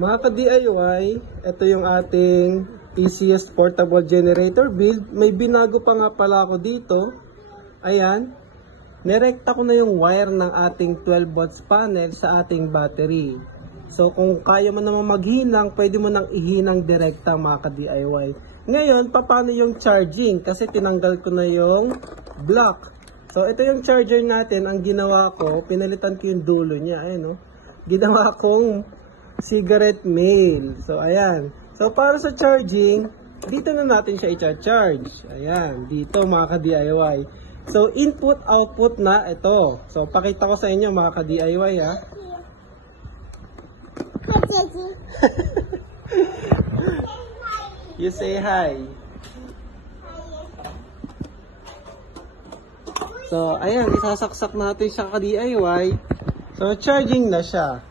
Mga ka-DIY, ito yung ating easiest portable generator build. May binago pa nga pala ako dito. Ayan. Nirekta ko na yung wire ng ating 12 volts panel sa ating battery. So kung kaya mo naman maghinang, pwede mo nang ihinang direkta mga ka-DIY. Ngayon, paano yung charging? Kasi tinanggal ko na yung block. So ito yung charger natin. Ang ginawa ko, pinalitan ko yung dulo niya. Ayan, no? Ginawa kong cigarette mail. So, ayan. So, para sa charging, dito na natin siya i-charge. Ayan. Dito, mga ka-DIY. So, input, output na ito. So, pakita ko sa inyo, mga ka-DIY, ha. You say hi. So, ayan. Isasaksak natin siya ka-DIY. So, charging na siya.